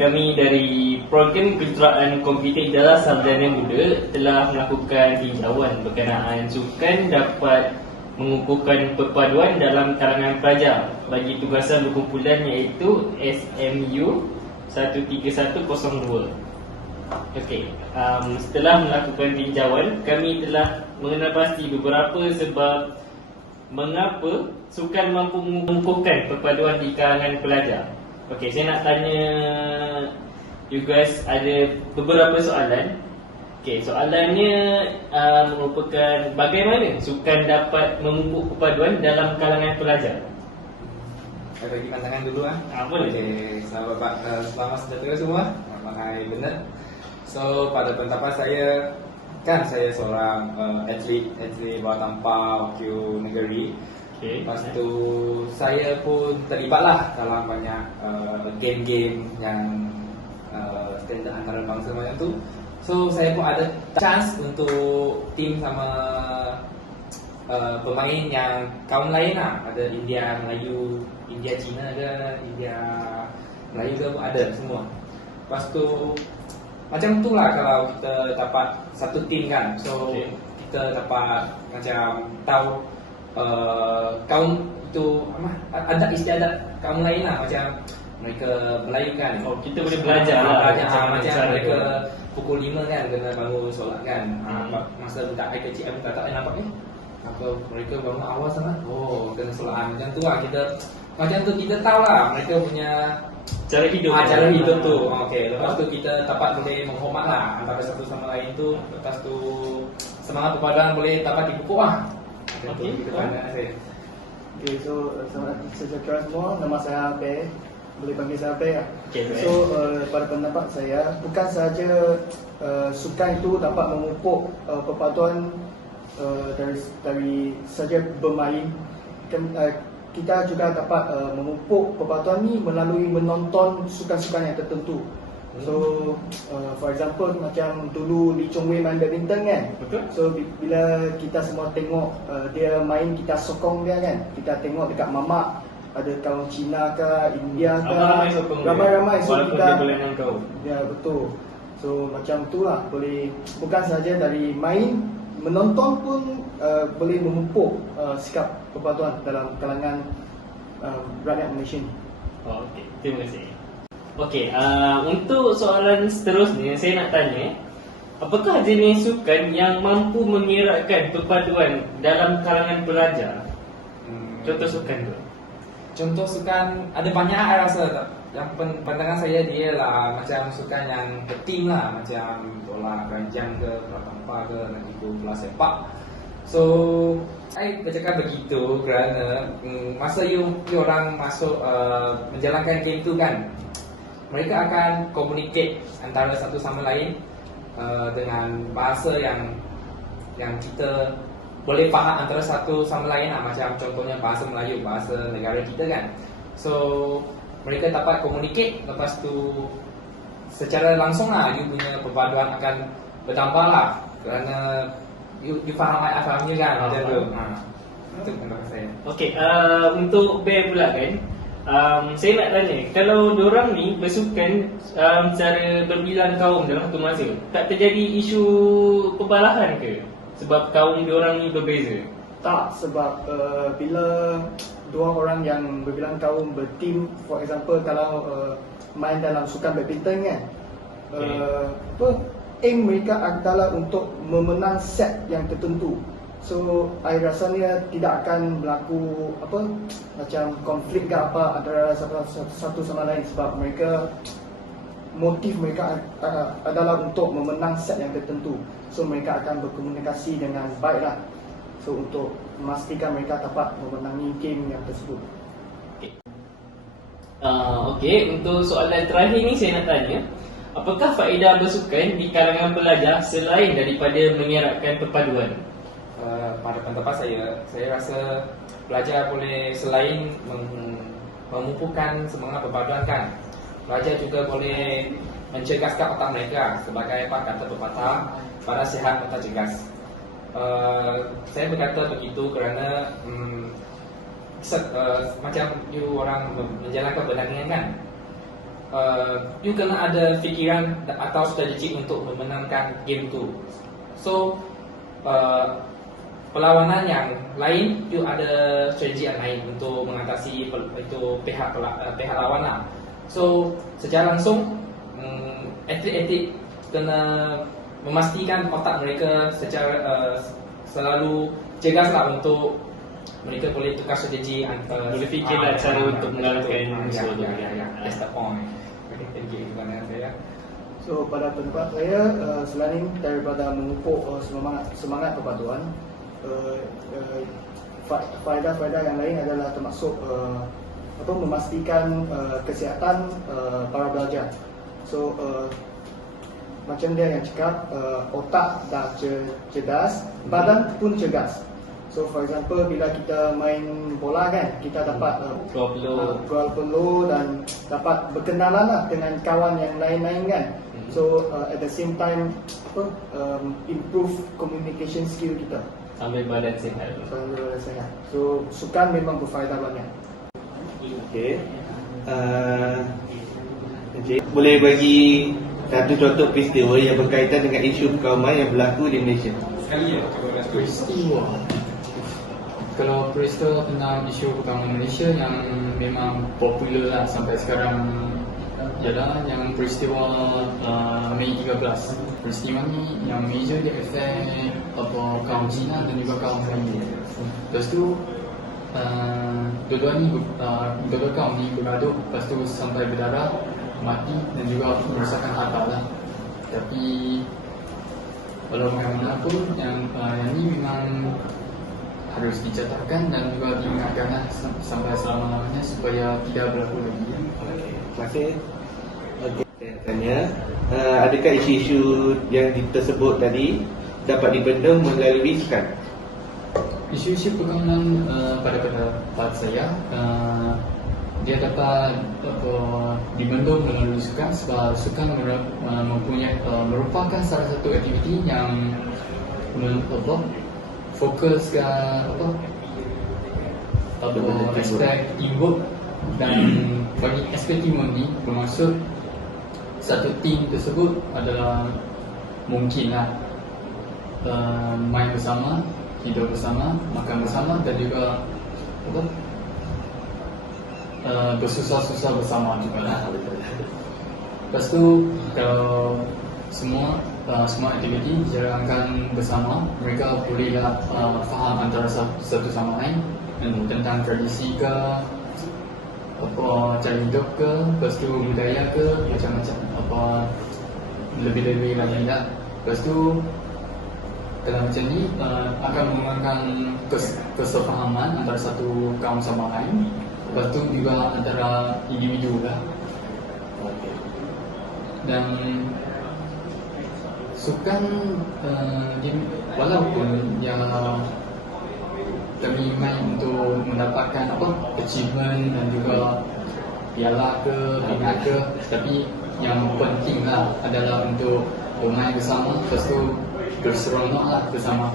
kami dari Program Kejuruteraan Komputer Ijazah Sarjana Muda telah melakukan tinjauan berkenaan sukan dapat mengukuhkan perpaduan dalam kalangan pelajar bagi tugasan berkumpulan iaitu SMU 13102. Okey, setelah melakukan tinjauan, kami telah mengenal pasti beberapa sebab mengapa sukan mampu mengukuhkan perpaduan di kalangan pelajar. Okey, saya nak tanya you guys ada beberapa soalan. Okey, soalannya merupakan bagaimana sukan dapat memupuk perpaduan dalam kalangan pelajar? Saya bagi pandangan dulu Boleh. Okay, selamat sejahtera semua. Hai benar. So pada pendapat saya, kan saya seorang atlet bola tampar wakil negeri. Okey. Lepas tu saya pun terlibatlah dalam banyak game-game yang standard antara bangsa macam tu. So saya pun ada chance untuk team sama pemain yang kaum lain lah. Ada India, Melayu, India Cina ke, India Melayu ke pun ada semua. Lepas tu macam tu lah kalau kita dapat satu team kan. So kita dapat macam tahu kaum itu ada istiadat kaum lain lah, macam mereka Melayu kan. Oh, kita boleh belajar lah macam mereka pukul 5 kan kena bangun solat kan. Masa budak air kecil aku tak nampak apa mereka bangun awal sangat. Oh, kena solat macam tu lah. Macam tu kita tahu lah mereka punya cara hidup. Cara hidup tu. Okey, lepas tu kita dapat boleh menghormat lah antara satu sama lain tu. Lepas tu semangat perpaduan boleh dapat dipupuk lah. Okey, Okay, so selamat sejahtera semua. Nama saya Abe. Boleh panggil saya Abe lah. Okay, so pada pendapat saya, bukan sahaja sukan itu dapat memupuk perpaduan dari saja bermain. Kita juga dapat memupuk perpaduan ni melalui menonton sukan-sukan yang tertentu. So for example macam dulu Lee Chong Wei main badminton kan. Betul. So bila kita semua tengok dia main, kita sokong dia kan. Kita tengok dekat mamak ada kaum Cina ke, India ke, ramai-ramai so walaupun kita dia boleh dengan kau. ya betul. So macam tu lah, boleh bukan saja dari main, menonton pun boleh memupuk sikap perpaduan dalam kalangan rakyat Malaysia ni. Okey, terima kasih. Okey, untuk soalan seterusnya saya nak tanya, apakah jenis sukan yang mampu mengeratkan perpaduan dalam kalangan pelajar? Contoh sukan tu. Contoh sukan ada banyak saya rasa. Yang pandangan saya dia lah macam sukan yang bertim lah, macam bola keranjang ke, bola tampar ke, dan itu bola sepak. So saya bercakap begitu kerana masa you orang masuk menjalankan game tu kan, mereka akan communicate antara satu sama lain dengan bahasa yang kita boleh faham antara satu sama lain lah. Macam contohnya bahasa Melayu, bahasa negara kita kan. So mereka dapat communicate, lepas tu secara langsung lah you punya perpaduan akan bertambah lah, kerana you faham I faham you kan. Macam tu. Itu pendapat saya. Okey, untuk Bear pula kan, saya nak tanya, kalau diorang ni bersukan secara berbilang kaum dalam satu masa, tak terjadi isu perbalahan ke? Sebab kaum diorang ni berbeza. Tak, sebab bila dua orang yang berbilang kaum bertim, for example kalau main dalam sukan badminton kan, aim mereka adalah untuk memenang set yang tertentu. So I rasanya tidak akan berlaku macam konflik ke apa antara satu sama lain, sebab mereka motif mereka adalah untuk memenang set yang tertentu. So mereka akan berkomunikasi dengan baik lah, so untuk memastikan mereka dapat memenangi game yang tersebut. Okey, untuk soalan terakhir ni saya nak tanya, apakah faedah bersukan di kalangan pelajar selain daripada mengeratkan perpaduan? Pada pendapat saya rasa pelajar boleh selain memupukkan semangat perpaduan kan, pelajar juga boleh mencerdaskan otak mereka. Sebagai kata pepatah, pada sihat otak cergas. Saya berkata begitu kerana macam you orang menjalankan pertandingan kan, you kena ada fikiran atau strategi untuk memenangkan game tu. So perlawanan yang lain, you ada strategi yang lain untuk mengatasi itu pihak lawan lah. So secara langsung atlet-atlet kena memastikan otak mereka secara selalu cergas lah untuk mereka boleh tukar strategi antara boleh fikirlah cara untuk mengalahkan musuh tu. That's the point. Thank you kepada saya. So pada pendapat saya, selain daripada memupuk semangat perpaduan, faedah-faedah yang lain adalah termasuk memastikan kesihatan para pelajar. So macam dia yang cakap, otak dah cerdas, badan pun cerdas. So for example, bila kita main bola kan, kita dapat keluar peluh dan dapat berkenalan lah dengan kawan yang lain-lain kan. So at the same time improve communication skill kita. Sambil badan sihat. So sukan memang berfaedah banyak. Okey. Boleh bagi satu contoh peristiwa yang berkaitan dengan isu perkauman yang berlaku di Malaysia? Sekali ya, peristiwa. Kalau peristiwa tentang isu perkauman Malaysia yang memang popular lah sampai sekarang ialah yang peristiwa Mei 13. Peristiwa ni yang major dia affect kaum Cina dan juga kaum Melayu. Lepas tu dua-dua kaum ni bergaduh, lepas tu sampai berdarah, mati dan juga merosakkan harta lah. Tapi walau bagaimanapun yang ni memang harus dicatatkan dan juga diingatkan lah sampai selama-lamanya supaya tidak berlaku lagi. Terima kasih. Saya tanya, adakah isu-isu yang tersebut tadi dapat dibendung melalui sukan? Isu-isu perkauman pada pendapat saya dia dapat dibendung melalui sukan sebab sukan merupakan salah satu aktiviti yang fokus ke aspek teamwork, dan bagi aspek teamwork ni bermaksud satu team tersebut adalah mungkinlah main bersama, tidur bersama, makan bersama dan juga bersusah-susah bersama juga lah. Lepas tu kalau semua aktiviti dijalankan bersama, mereka bolehlah faham antara satu sama lain tentang tradisi ke, cara hidup ke, lepas tu budaya ke, macam-macam lebih-lebih lagi lah. Lepas tu kalau macam ni akan mengembangkan kesefahaman antara satu kaum sama lain, lepas tu juga antara individu lah. Dan sukan walaupun yang kami main untuk mendapatkan achievement dan juga piala ke, pingat ke, tapi yang penting lah adalah untuk bermain bersama, lepas tu berseronok lah bersama.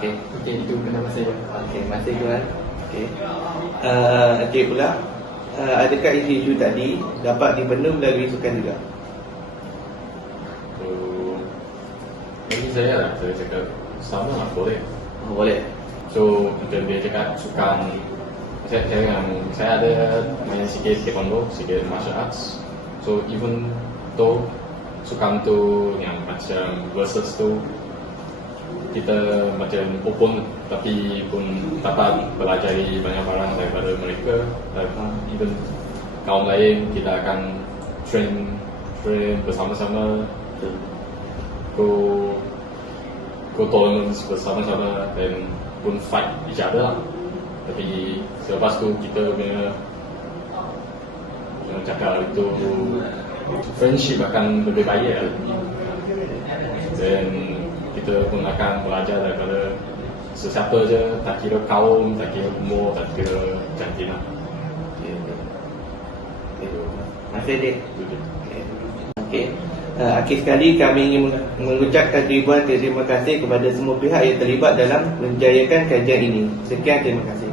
Okey, itu pendapat saya. Okey, terima kasih tuan. Okey pula, adakah isu-isu tadi dapat dibendung melalui sukan juga? Bagi saya cakap sama lah, boleh. Boleh. So macam dia cakap sukan, saya ada main sikit taekwondo, sikit martial arts. So even though sukan tu yang macam versus tu kita macam open, tapi pun dapat pelajari banyak barang daripada mereka. Dan even kaum lain kita akan train bersama-sama, go tournaments bersama-sama dan pun fight each other lah. Tapi selepas tu kita punya cakap itu friendship akan lebih baik lah. Dan kita pun akan belajar daripada sesiapa je, tak kira kaum, tak kira umur, tak kira jantina. Masih dek. Okey. Akhir sekali kami ingin mengucapkan ribuan terima kasih kepada semua pihak yang terlibat dalam menjayakan kajian ini. Sekian, terima kasih.